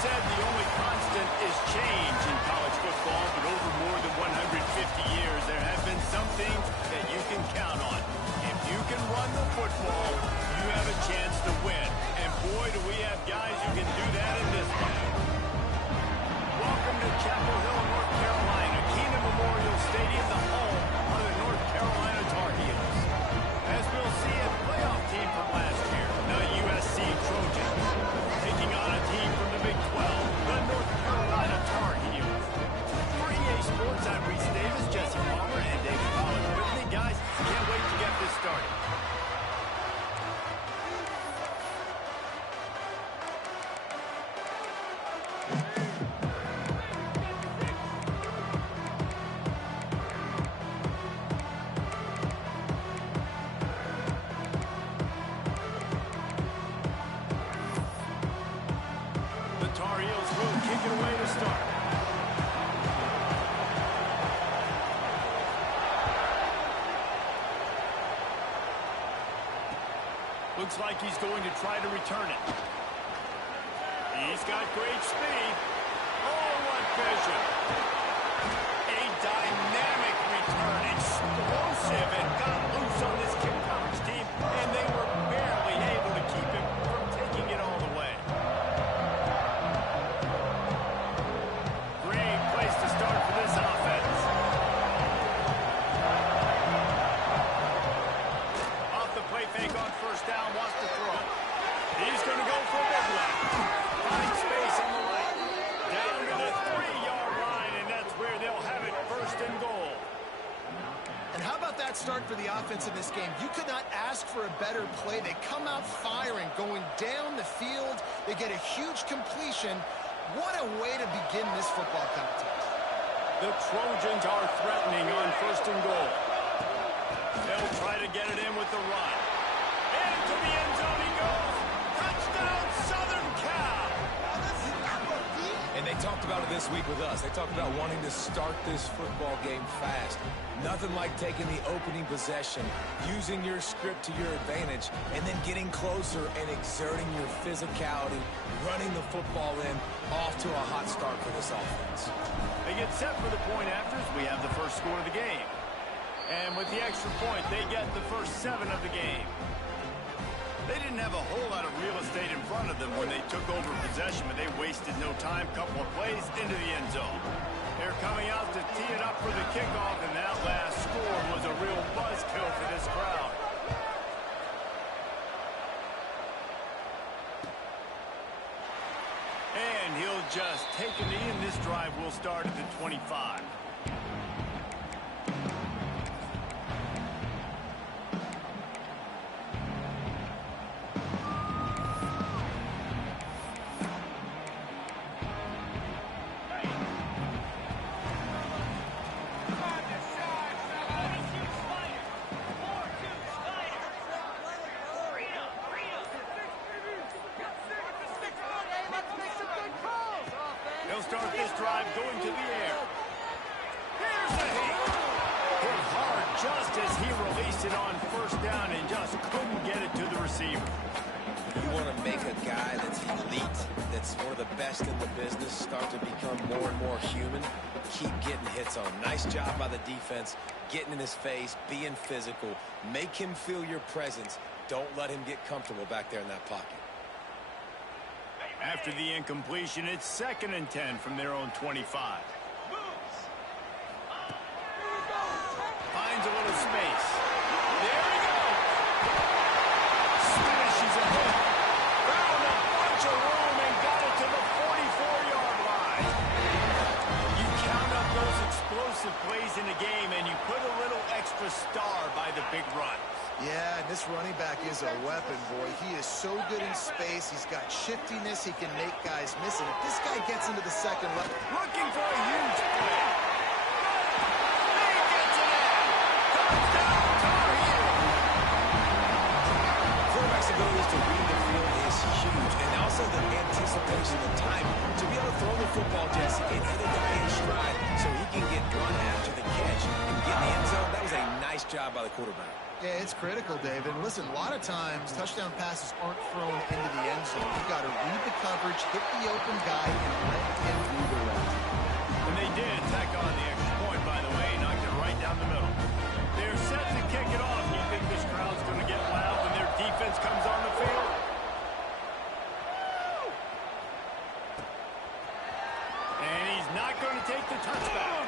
said the only constant is change in college football, but over more than 150 years, there have been some things that you can count on. If you can run the football, you have a chance to win. And boy, do we have guys who can do that in this game. Welcome to Chapel Hill, North Carolina, Kenan Memorial Stadium, the home of the North Carolina Tar Heels. As we'll see, a playoff team from last year, the USC Trojans, taking on a team from the Big 12, the North Carolina Tar Heels. For EA Sports, I'm Reese Davis, Jesse Palmer, and David Collins with me. Guys, can't wait to get this started. Looks like he's going to try to return it. He's got great speed. Oh, what vision. A dynamic return. Explosive, and got loose on this kick coverage team, and they were barely able to keep him from taking it all the way. Great place to start for this offense. Off the play fake on first down, wants to throw. He's going to go for a big one. Find space on the right. Down to the 3-yard line, and that's where they'll have it, first and goal. And how about that start for the offense in this game? You could not ask for a better play. They come out firing, going down the field. They get a huge completion. What a way to begin this football contest. The Trojans are threatening on first and goal. They'll try to get it in with the run. Into the end zone he goes. Touchdown, Southern Cal. And they talked about it this week with us. They talked about wanting to start this football game fast. Nothing like taking the opening possession, using your script to your advantage, and then getting closer and exerting your physicality, running the football in, off to a hot start for this offense. They get set for the point afters. We have the first score of the game. And with the extra point, they get the first 7 of the game. They didn't have a whole lot of real estate in front of them when they took over possession, but they wasted no time. Couple of plays into the end zone. They're coming out to tee it up for the kickoff, and that last score was a real buzzkill for this crowd. And he'll just take a knee, and this drive will start at the 25. They'll start this drive going to the air. Here's the hit. Hit hard just as he released it on first down and just couldn't get it to the receiver. You want to make a guy that's elite, that's one of the best in the business, start to become more and more human. Keep getting hits on him. Nice job by the defense, getting in his face, being physical. Make him feel your presence. Don't let him get comfortable back there in that pocket. After the incompletion, it's 2nd and 10 from their own 25. Finds a little space. There he goes. Smashes ahead. Found a bunch of room and got it to the 44-yard line. You count up those explosive plays in the game, and you put a little extra star by the big run. Yeah, this running back is a weapon, boy. He is so good in space. He's got shiftiness. He can make guys miss it. If this guy gets into the second level. Looking for a huge play. He gets it in. Touchdown, Tar Heels. Quarterback's ability to read the field is huge, and also the anticipation and time to be able to throw the football, Jesse, and hit a guy in stride so he can get run after the catch and get in the end zone. That was a nice job by the quarterback. Yeah, it's critical, David. Listen, a lot of times touchdown passes aren't thrown into the end zone. You got to read the coverage, hit the open guy, and let him do the rest. And they did tack on the extra point, by the way, knocked it right down the middle. They're set to kick it off. You think this crowd's going to get loud when their defense comes on the field? And he's not going to take the touchback.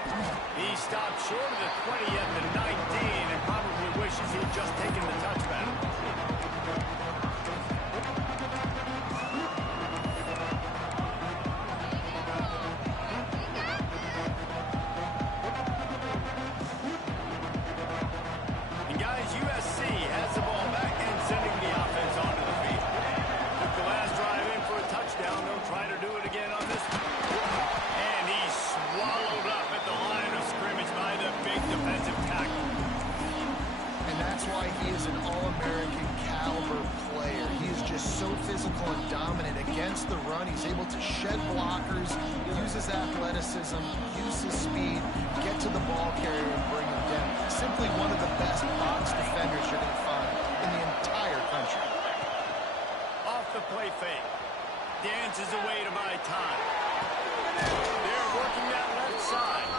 He stopped short of the 20 at the 19 and probably wishes he'd just taken the touchback. And guys, USC has the ball back and sending the offense onto the field. Took the last drive in for a touchdown. They'll try to do it again on this one. And he's swallowed up at the line of scrimmage by the big defensive tackle. And that's why he is an All-American caliber player. He is just so physical and dominant against the run. He's able to shed blockers, use his athleticism, use his speed, get to the ball carrier and bring him down. Simply one of the best box defenders you're going to find in the entire country. Off the play fake. Dances away to buy time. They're working that left side.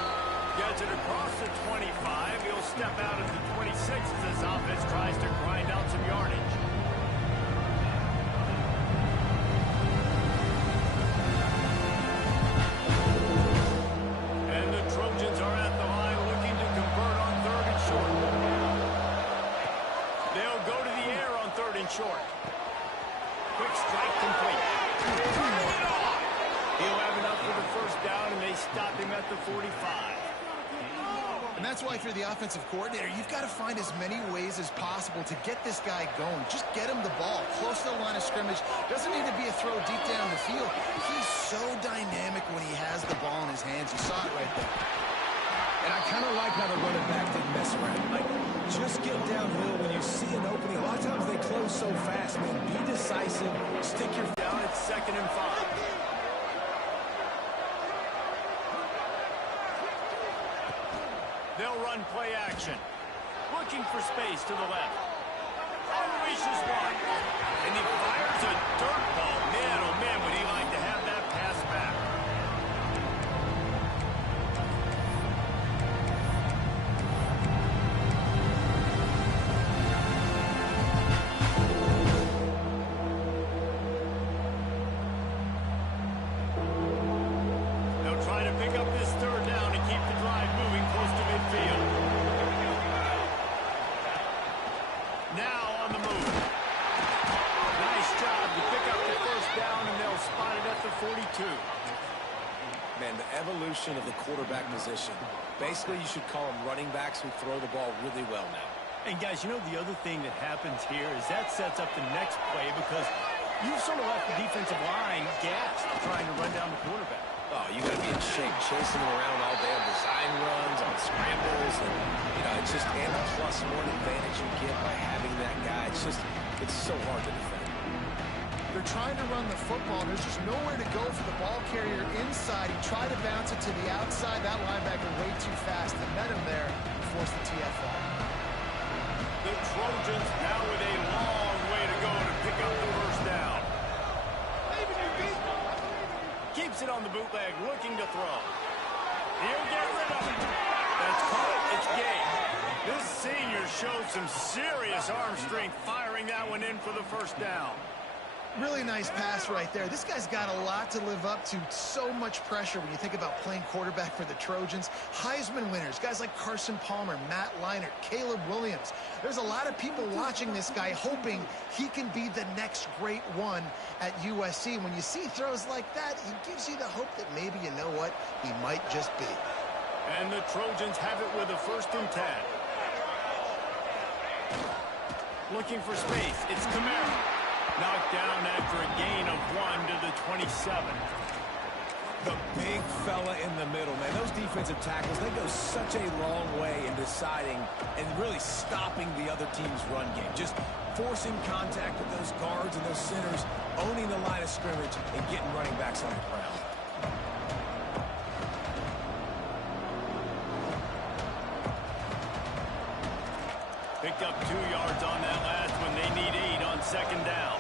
Gets it across the 25. He'll step out at the 26 as this offense tries to grind out some yardage. And the Trojans are at the line looking to convert on 3rd and short. They'll go to the air on 3rd and short. Quick strike complete. He'll have enough for the first down, and they stop him at the 45. And that's why if you're the offensive coordinator, you've got to find as many ways as possible to get this guy going. Just get him the ball close to the line of scrimmage. Doesn't need to be a throw deep down the field. He's so dynamic when he has the ball in his hands. You saw it right there. And I kind of like how the running back didn't mess around. Like, just get downhill when you see an opening. A lot of times they close so fast, man. Be decisive. Stick your Down at 2nd and 5. They'll run play action. Looking for space to the left. Unleashes one. And he fires a dirt ball. Man, oh man, would he like to have that pass back. They'll try to pick up this 3rd down and keep the drive moving close to midfield. Now on the move. Nice job to pick up the 1st down, and they'll spot it at the 42. Man, the evolution of the quarterback position. Basically, you should call them running backs who throw the ball really well now. And guys, you know the other thing that happens here is that sets up the next play because you've sort of left the defensive line gassed trying to run down the quarterback. Oh, you got to be in shape, chasing him around all day on design runs, on scrambles, and, it's just, and the plus one advantage you get by having that guy. It's so hard to defend. They're trying to run the football. There's just nowhere to go for the ball carrier inside. He tried to bounce it to the outside. That linebacker way too fast. He met him there and forced the TFL. The Trojans now with a long way to go to pick up the 1st down. Keeps it on the bootleg, looking to throw. He'll get rid of it. That's caught. It's game. This senior showed some serious arm strength firing that one in for the 1st down. Really nice pass right there. This guy's got a lot to live up to. So much pressure when you think about playing quarterback for the Trojans. Heisman winners, guys like Carson Palmer, Matt Leinart, Caleb Williams. There's a lot of people watching this guy hoping he can be the next great one at USC. When you see throws like that, he gives you the hope that maybe, you know what, he might just be. And the Trojans have it with a 1st and 10. Looking for space. It's Kamara. Knocked down after a gain of 1 to the 27. The big fella in the middle, man. Those defensive tackles, they go such a long way in deciding and really stopping the other team's run game. Just forcing contact with those guards and those centers, owning the line of scrimmage, and getting running backs on the ground. Picked up 2 yards on that last one. They need 8 on second down.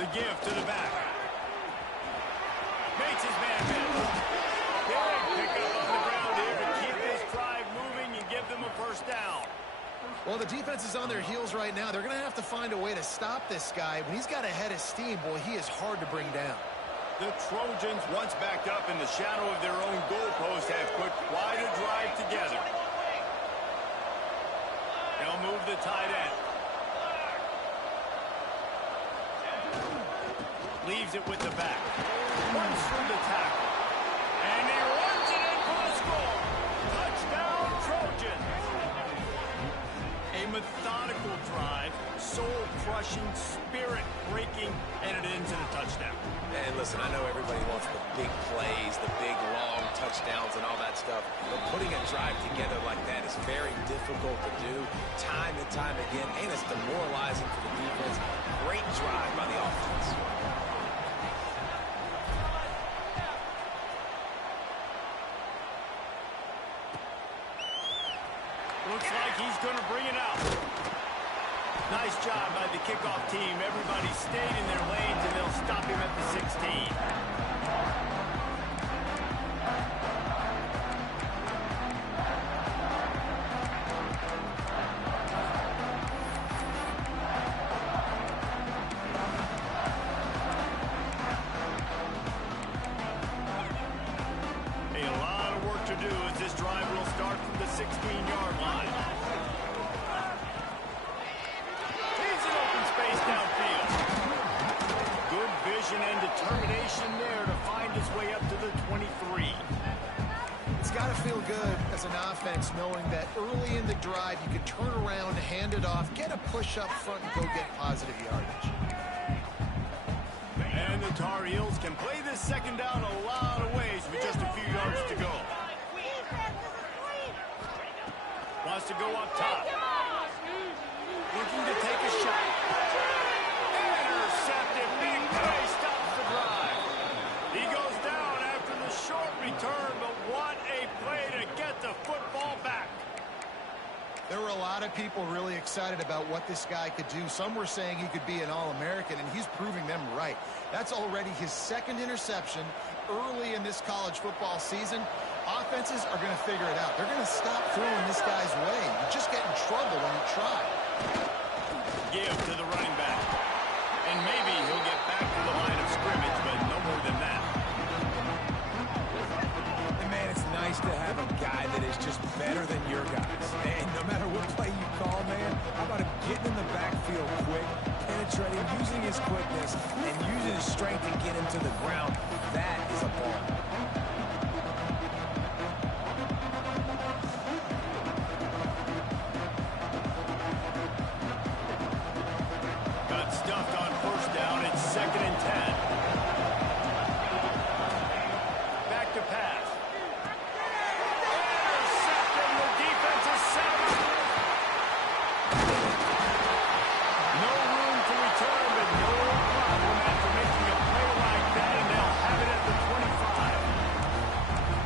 The give to the back. Makes his man miss. Big pickup on the ground here to keep this drive moving and give them a first down. Well, the defense is on their heels right now. They're going to have to find a way to stop this guy. When he's got a head of steam, boy, he is hard to bring down. The Trojans, once backed up in the shadow of their own goalpost, have put quite a drive together. They'll move the tight end. Leaves it with the back. Runs through the tackle. And he runs it in for the score. Touchdown, Trojans. A methodical drive, soul-crushing, spirit-breaking, and it ends in a touchdown. And listen, I know everybody wants the big plays, the big, long touchdowns and all that stuff, but putting a drive together like that is very difficult to do time and time again, and it's demoralizing for the defense. Great drive by the offense. Looks like he's going to bring it out. Nice job by the kickoff team. Everybody stayed in their lanes, and they'll stop him at the 16. A lot of work to do as this drive will start from the 16-yard line. Downfield. Good vision and determination there to find his way up to the 23. It's got to feel good as an offense knowing that early in the drive you can turn around, hand it off, get a push up front, and go get positive yardage. And the Tar Heels can play this second down a lot of ways with just a few yards to go. Wants to go up top. Looking to take a shot. Intercepted. Big play stops the drive. He goes down after the short return, but what a play to get the football back. There were a lot of people really excited about what this guy could do. Some were saying he could be an All-American, and he's proving them right. That's already his second interception early in this college football season. Offenses are going to figure it out. They're going to stop throwing this guy's way. You just get in trouble when you try. Give to the running back. And maybe he'll get back to the line of scrimmage, but no more than that. And man, it's nice to have a guy that is just better than your guys. And no matter what play you call, man, how about him getting in the backfield quick, penetrating, using his quickness, and using his strength to get him to the ground. That is a ball. Stuffed on first down. It's 2nd and 10. Back to pass. Intercepted. The defense is set up. No room to return, but no problem after making a play like that, and they'll have it at the 25.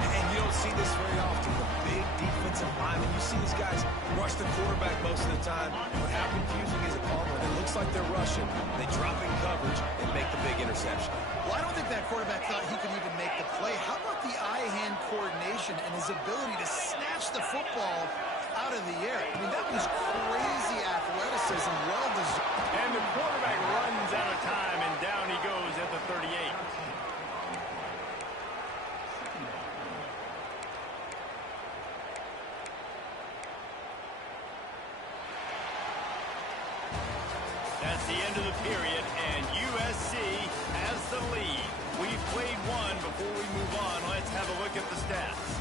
And you don't see this very often. The big defensive linemen, you see these guys rush the quarterback most of the time, but how confusing is it, Paul? When it looks like they're rushing, they drop in coverage and make the big interception. Well, I don't think that quarterback thought he could even make the play. How about the eye-hand coordination and his ability to snatch the football out of the air? I mean, that was crazy athleticism, well-deserved. And the quarterback runs out of time, and down he goes at the 38. That's the end of the period, and USC has the lead. We've played one. Before we move on, let's have a look at the stats.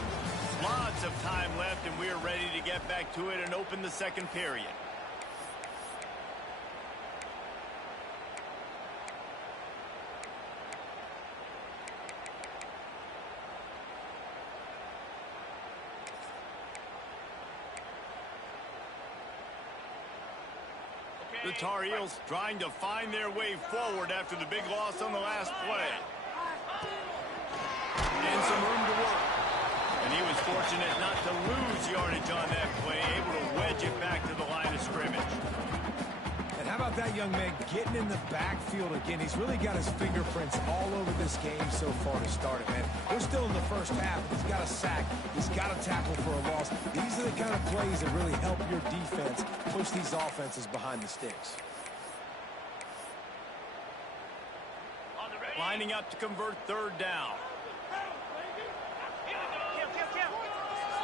Lots of time left, and we're ready to get back to it and open the second period. The Tar Heels trying to find their way forward after the big loss on the last play. And some room to work. And he was fortunate not to lose yardage on that play, able to wedge it back to the line of scrimmage. And how about that young man getting in the backfield again? He's really got his fingerprints all over this game so far to start it, man. We're still in the first half. He's got a sack. He's got a tackle for a loss. These are the kind of plays that really help your defense push these offenses behind the sticks. Lining up to convert third down.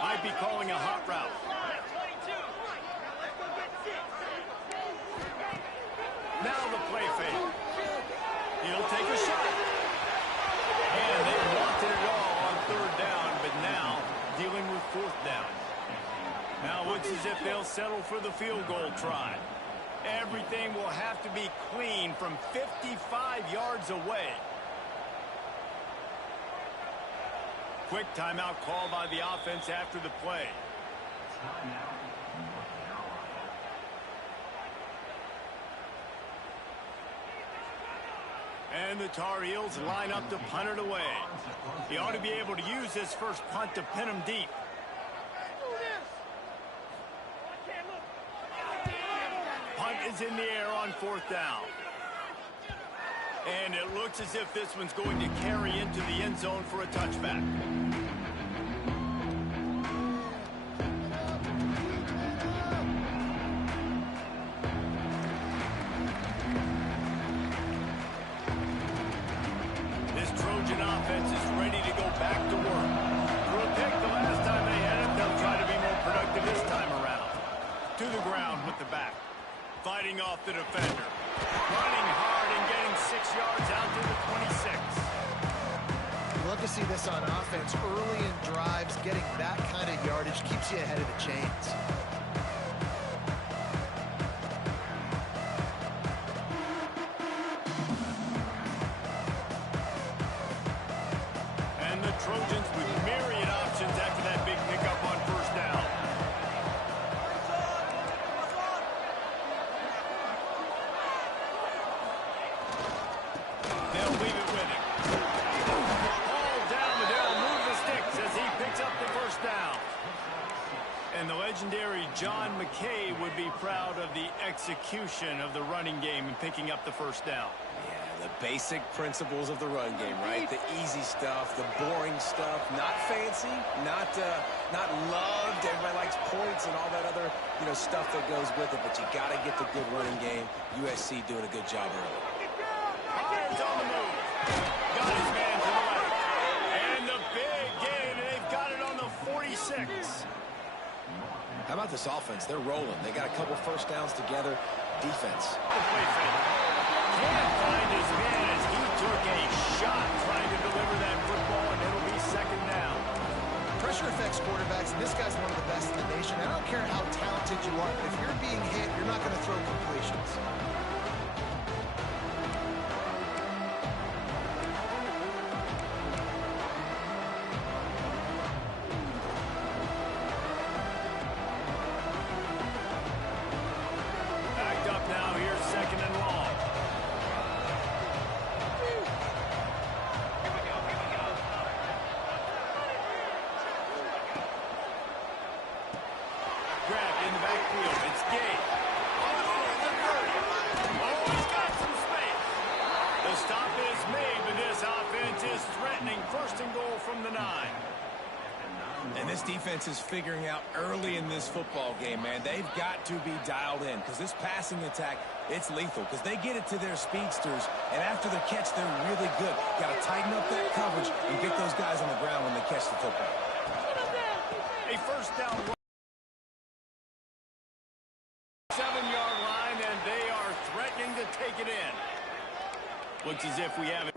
Might be calling a hot route. Now the play fake. He'll take a shot. And they wanted it all on third down, but now dealing with fourth down. Now looks as if they'll settle for the field goal try. Everything will have to be clean from 55 yards away. Quick timeout call by the offense after the play. And the Tar Heels line up to punt it away. He ought to be able to use his first punt to pin him deep. Punt is in the air on fourth down. And it looks as if this one's going to carry into the end zone for a touchback. This Trojan offense is ready to go back to work. Threw a pick the last time they had it. They'll try to be more productive this time around. To the ground with the back. Fighting off the defender. Running hard and getting 6 yards out to the 26. You love to see this on offense. Early in drives, getting that kind of yardage keeps you ahead of the chains. And the Trojans with myriad options after that big pickup on first down. They'll leave it with him. Ball down, but they'll move the sticks as he picks up the first down. And the legendary John McKay would be proud of the execution of the running game and picking up the first down. Yeah, the basic principles of the run game, right? The easy stuff, the boring stuff, not fancy, not loved. Everybody likes points and all that other, stuff that goes with it. But you got to get the good running game. USC doing a good job early. Hines on the move. Got his man to the left. And the big gain, and they've got it on the 46. How about this offense? They're rolling. They got a couple first downs together. Defense. The play fake. Can't find his man as he took a shot trying to deliver that football, and it'll be second down. Pressure affects quarterbacks, and this guy's one of the best in the nation. I don't care how talented you are. If you're being hit, you're not going to throw completions. Backed up now here, second and long. Grabbed in the backfield. It's Gay. On the 30. Oh, he's got some space. The stop is made, but this offense is threatening. First and goal from the 9. And this defense is figuring out early in this football game, man. They've got to be dialed in because this passing attack, it's lethal because they get it to their speedsters, and after the catch, they're really good. Got to tighten up that coverage and get those guys on the ground when they catch the football. A first down. 7-yard line, and they are threatening to take it in. Looks as if we have it.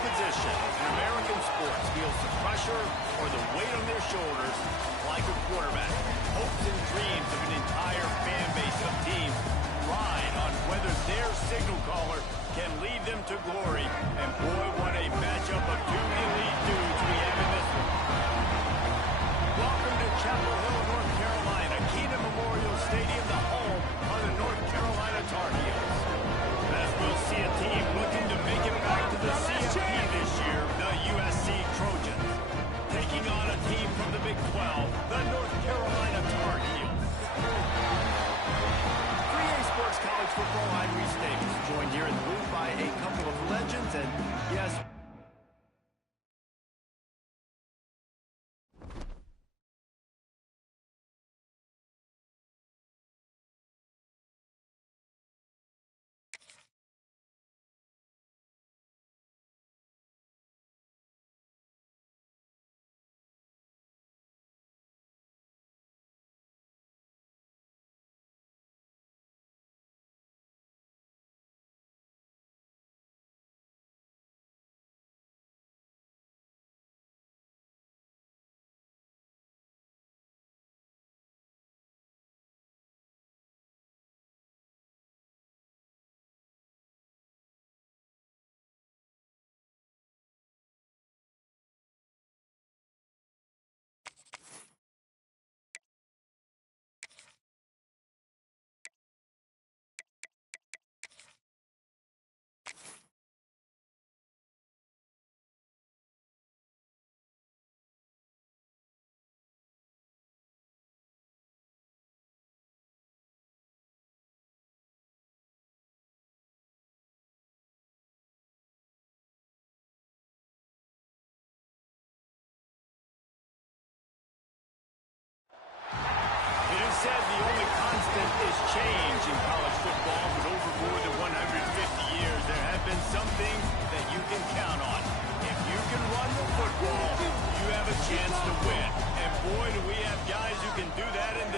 position in American sports feels the pressure or the weight on their shoulders like a quarterback. Hopes and dreams of an entire fan base of teams ride on whether their signal caller can lead them to glory. And boy, what a matchup of two elite dudes we have in this one. Welcome to Chapel Hill, North Carolina, Keenan Memorial Stadium, the home of the North Carolina Tar Heels. As we'll see a team looking to make it back to the CFP this year, the USC Trojans. Taking on a team from the Big 12, the North Carolina Tar Heels. 3A Sports College Football, I'm Reese Davis, joined here in the booth by a couple of legends, and yes, said the only constant is change in college football, but over more than 150 years, there have been some things that you can count on. If you can run the football, you have a chance to win. And boy, do we have guys who can do that in